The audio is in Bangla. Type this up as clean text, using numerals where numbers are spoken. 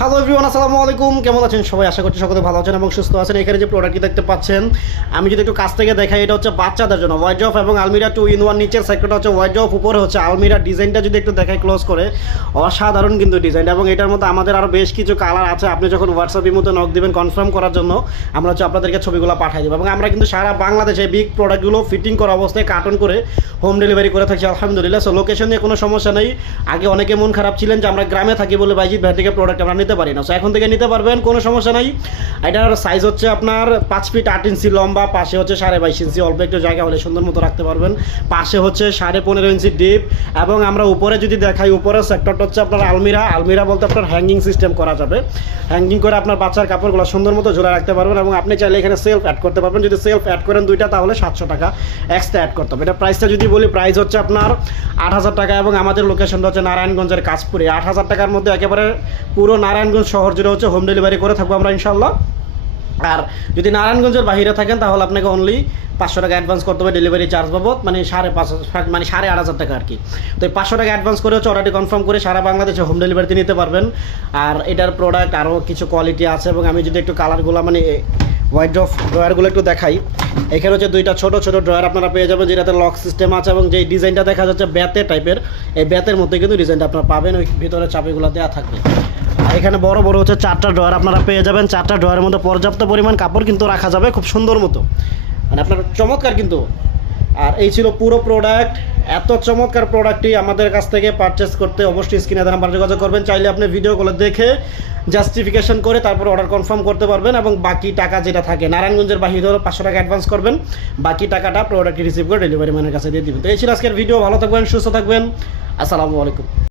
হ্যালো এভরিওয়ান, আসসালামু আলাইকুম। কেমন আছেন সবাই? আশা করছি সকলে ভালো আছেন এবং সুস্থ আছেন। এখানে যে প্রোডাক্টটি দেখতে পাচ্ছেন, আমি যদি একটু কাছ থেকে দেখাই, এটা হচ্ছে বাচ্চাদের জন্য ওয়ার্ড্রোব এবং আলমিরা 2-in-1। নিচের সেক্টরটা হচ্ছে ওয়ার্ড্রোব, উপরে হচ্ছে আলমিরা। ডিজাইনটা যদি একটু দেখাই ক্লোজ করে, অসাধারণ কিন্তু ডিজাইন। এবং এটার মধ্যে আমাদের আরও বেশ কিছু কালার আছে। আপনি যখন হোয়াটসঅ্যাপের মধ্যে নক দিবেন কনফার্ম করার জন্য, আমরা হচ্ছে আপনাদেরকে ছবিগুলো পাঠিয়ে দেবো। এবং আমরা কিন্তু সারা বাংলাদেশে বিগ প্রোডাক্টগুলো ফিটিং করা অবস্থায় কার্টন করে হোম ডেলিভারি করে থাকছি আলহামদুলিল্লাহ। সো লোকেশন নিয়ে কোনো সমস্যা নেই। আগে অনেকে মন খারাপ ছিলেন যে আমরা গ্রামে থাকি বলে বাইজিৎ ভাই থেকে প্রোডাক্ট আমরা নিতে পারি না। সো এখন থেকে নিতে পারবেন, কোনো সমস্যা নাই। এটার সাইজ হচ্ছে আপনার 5 ফিট 8 ইঞ্চি লম্বা, পাশে হচ্ছে 22.5 ইঞ্চি, অল্প একটু জায়গা হলে সুন্দর মতো রাখতে পারবেন। পাশে হচ্ছে 15.5 ইঞ্চি ডিপ। এবং আমরা উপরে যদি দেখাই, উপরের সেক্টরটা হচ্ছে আপনার আলমিরা বলতে আপনার হ্যাঙ্গিং সিস্টেম করা যাবে। হ্যাঙ্গিং করে আপনার বাচ্চার কাপড়গুলো সুন্দর মতো ঝোলা রাখতে পারবেন। এবং আপনি চাইলে এখানে সেলফ অ্যাড করতে পারবেন। যদি সেলফ অ্যাড করেন দুইটা, তাহলে 700 টাকা এক্সট্রা অ্যাড করতে হবে। এটা প্রাইসটা যদি বলি, প্রাইস হচ্ছে আপনার 8,000 টাকা। এবং আমাদের লোকেশনটা হচ্ছে নারায়ণগঞ্জের কাশপুরে। 8,000 টাকার মধ্যে একেবারে পুরো নারায়ণগঞ্জ শহর জুড়ে হচ্ছে হোম ডেলিভারি করে থাকবো আমরা ইনশাল্লাহ। আর যদি নারায়ণগঞ্জের বাইরে থাকেন, তাহলে আপনাকে অনলি 500 টাকা অ্যাডভান্স করতে হবে ডেলিভারি চার্জ বাবদ, মানে 8,500 টাকা আর কি। তো এই 500 টাকা অ্যাডভান্স করে হচ্ছে অর্ডারটি কনফার্ম করে সারা বাংলাদেশে হোম ডেলিভারিতে নিতে পারবেন। আর এটার প্রোডাক্ট আরও কিছু কোয়ালিটি আছে। এবং আমি যদি একটু কালারগুলো মানে ওয়ার্ড্রোব ড্রয়ারগুলো একটু দেখাই, এখানে হচ্ছে দুইটা ছোট ছোট ড্রয়ার আপনারা পেয়ে যাবেন, যেটাতে লক সিস্টেম আছে। এবং যেই ডিজাইনটা দেখা যাচ্ছে বেতের টাইপের, এই বেতের মধ্যে কিন্তু ডিজাইনটা আপনারা পাবেন। ওই ভিতরে চাবিগুলো দেওয়া থাকবে। আর এখানে বড় বড় হচ্ছে 4টা ড্রয়ার আপনারা পেয়ে যাবেন। 4টা ড্রয়ারের মধ্যে পর্যাপ্ত পরিমাণ কাপড় কিন্তু রাখা যাবে খুব সুন্দর মতো, মানে আপনার চমৎকার কিন্তু। আর এই ছিল পুরো প্রোডাক্ট। এত চমৎকার প্রোডাক্টটি আমাদের কাছ থেকে পারচেস করতে অবশ্যই স্ক্রিনে দেওয়া নাম্বারে যোগাযোগ করবেন। চাইলে আপনি ভিডিওগুলো দেখে জাস্টিফিকেশন করে তারপর অর্ডার কনফার্ম করতে পারবেন। এবং বাকি টাকা যেটা থাকে, নারায়ণগঞ্জের বাহিরে হলো 500 টাকা অ্যাডভান্স করবেন, বাকি টাকাটা প্রোডাক্টটি রিসিভ করে ডেলিভারি ম্যানের কাছে দিয়ে দিবেন। তো এই ছিল আজকের ভিডিও। ভালো থাকবেন, সুস্থ থাকবেন। আসসালামু আলাইকুম।